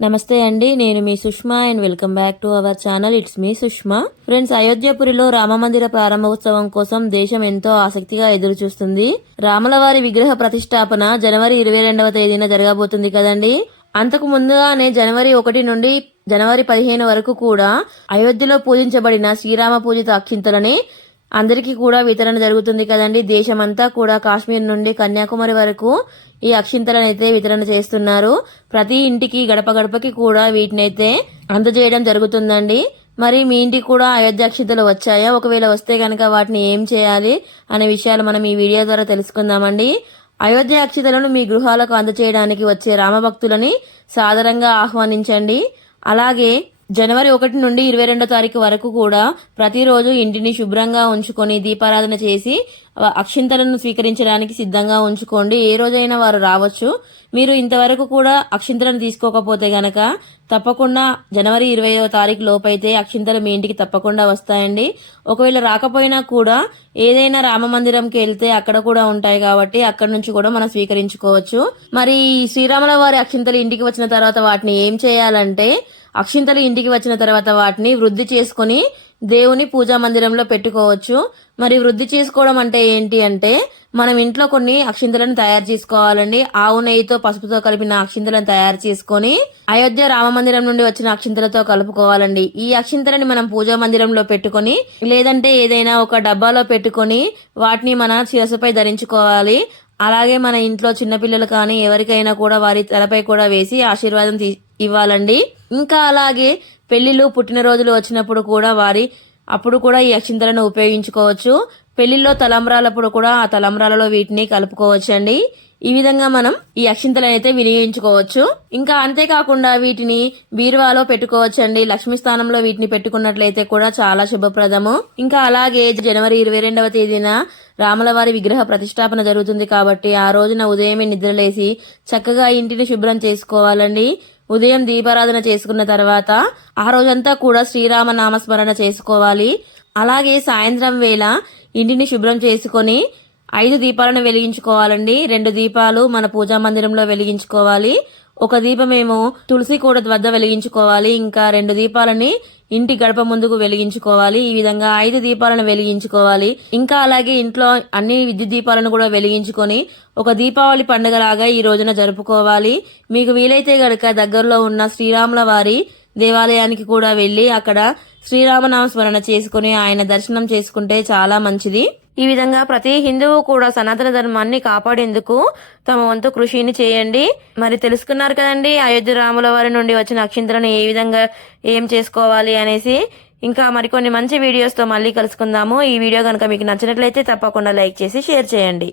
నమస్తే అండి నేను మీ Sushma and welcome back to our channel. It's me Sushma. Friends అయోధ్యపురిలో రామమందిర ప్రారంభోత్సవం కోసం దేశం ఎంతో ఆసక్తిగా ఎదురు చూస్తుంది రాములవారి విగ్రహ ప్రతిష్టాపన జనవరి ఇరవై రెండవ తేదీన జరగబోతుంది కదండి. అంతకు ముందుగానే జనవరి ఒకటి నుండి జనవరి పదిహేను వరకు కూడా అయోధ్యలో పూజించబడిన శ్రీరామ పూజిత అక్షింతలని అందరికీ కూడా వితరణ జరుగుతుంది కదండి. దేశమంతా కూడా కాశ్మీర్ నుండి కన్యాకుమారి వరకు ఈ అక్షింతలను అయితే వితరణ చేస్తున్నారు. ప్రతి ఇంటికి గడప గడపకి కూడా వీటినైతే అందజేయడం జరుగుతుందండి. మరి మీ ఇంటికి కూడా అయోధ్య అక్షింతలు వచ్చాయా? ఒకవేళ వస్తే కనుక వాటిని ఏం చేయాలి అనే విషయాలు మనం ఈ వీడియో ద్వారా తెలుసుకుందామండి. అయోధ్య అక్షితలను మీ గృహాలకు అందచేయడానికి వచ్చే రామభక్తులని సాదరంగా ఆహ్వానించండి. అలాగే జనవరి ఒకటి నుండి ఇరవై రెండో తారీఖు వరకు కూడా ప్రతిరోజు ఇంటిని శుభ్రంగా ఉంచుకొని దీపారాధన చేసి అక్షింతలను స్వీకరించడానికి సిద్ధంగా ఉంచుకోండి. ఏ రోజైనా వారు రావచ్చు. మీరు ఇంతవరకు కూడా అక్షింతలను తీసుకోకపోతే గనక తప్పకుండా జనవరి ఇరవైవ తారీఖు లోపైతే అక్షింతలు మీ ఇంటికి తప్పకుండా వస్తాయండి. ఒకవేళ రాకపోయినా కూడా ఏదైనా రామ మందిరంకి వెళ్తే అక్కడ కూడా ఉంటాయి కాబట్టి అక్కడ నుంచి కూడా మనం స్వీకరించుకోవచ్చు. మరి శ్రీరాముల వారి అక్షింతలు ఇంటికి వచ్చిన తర్వాత వాటిని ఏం చేయాలంటే అక్షింతలు ఇంటికి వచ్చిన తర్వాత వాటిని వృద్ధి చేసుకొని దేవుని పూజా మందిరంలో పెట్టుకోవచ్చు. మరి వృద్ధి చేసుకోవడం అంటే ఏంటి అంటే మనం ఇంట్లో కొన్ని అక్షింతలను తయారు చేసుకోవాలండి. ఆవు నెయ్యితో పసుపుతో కలిపిన అక్షింతలను తయారు చేసుకొని అయోధ్య రామ మందిరం నుండి వచ్చిన అక్షింతలతో కలుపుకోవాలండి. ఈ అక్షింతలని మనం పూజా మందిరంలో పెట్టుకొని లేదంటే ఏదైనా ఒక డబ్బాలో పెట్టుకొని వాటిని మన శిరస్సుపై ధరించుకోవాలి. అలాగే మన ఇంట్లో చిన్నపిల్లలు కానీ ఎవరికైనా కూడా వారి తలపై కూడా వేసి ఆశీర్వాదం తీ ఇవ్వాలండి. ఇంకా అలాగే పెళ్ళిళ్ళు పుట్టినరోజులు వచ్చినప్పుడు కూడా వారి అప్పుడు కూడా ఈ అక్షింతలను ఉపయోగించుకోవచ్చు. పెళ్ళిల్లో తలంబ్రాలప్పుడు కూడా ఆ తలంబ్రాలలో వీటిని కలుపుకోవచ్చు అండి ఈ విధంగా మనం ఈ అక్షింతలను అయితే వినియోగించుకోవచ్చు. ఇంకా అంతేకాకుండా వీటిని బీరువాలో పెట్టుకోవచ్చండి. లక్ష్మీ స్థానంలో వీటిని పెట్టుకున్నట్లయితే కూడా చాలా శుభప్రదము. ఇంకా అలాగే జనవరి ఇరవై రెండవ తేదీన రాములవారి విగ్రహ ప్రతిష్టాపన జరుగుతుంది కాబట్టి ఆ రోజున ఉదయమే నిద్రలేసి చక్కగా ఇంటిని శుభ్రం చేసుకోవాలండి. ఉదయం దీపారాధన చేసుకున్న తర్వాత ఆ రోజంతా కూడా శ్రీరామ నామస్మరణ చేసుకోవాలి. అలాగే సాయంత్రం వేళ ఇంటిని శుభ్రం చేసుకొని ఐదు దీపాలను వెలిగించుకోవాలండి. రెండు దీపాలు మన పూజా మందిరంలో వెలిగించుకోవాలి. ఒక దీపమేమో తులసి కూడ వద్ద వెలిగించుకోవాలి. ఇంకా రెండు దీపాలని ఇంటి గడప ముందుకు వెలిగించుకోవాలి. ఈ విధంగా ఐదు దీపాలను వెలిగించుకోవాలి. ఇంకా అలాగే ఇంట్లో అన్ని విద్యుత్ దీపాలను కూడా వెలిగించుకొని ఒక దీపావళి పండుగలాగా ఈ రోజున జరుపుకోవాలి. మీకు వీలైతే గనక దగ్గరలో ఉన్న శ్రీరాముల వారి దేవాలయానికి కూడా వెళ్ళి అక్కడ శ్రీరామనామ స్మరణ చేసుకుని ఆయన దర్శనం చేసుకుంటే చాలా మంచిది. ఈ విధంగా ప్రతి హిందువు కూడా సనాతన ధర్మాన్ని కాపాడేందుకు తమ వంతు కృషిని చేయండి. మరి తెలుసుకున్నారు కదండి అయోధ్య రాముల వారి నుండి వచ్చిన అక్షింతలను ఏ విధంగా ఏం చేసుకోవాలి అనేసి. ఇంకా మరికొన్ని మంచి వీడియోస్తో మళ్ళీ కలుసుకుందాము. ఈ వీడియో కనుక మీకు నచ్చినట్లయితే తప్పకుండా లైక్ చేసి షేర్ చేయండి.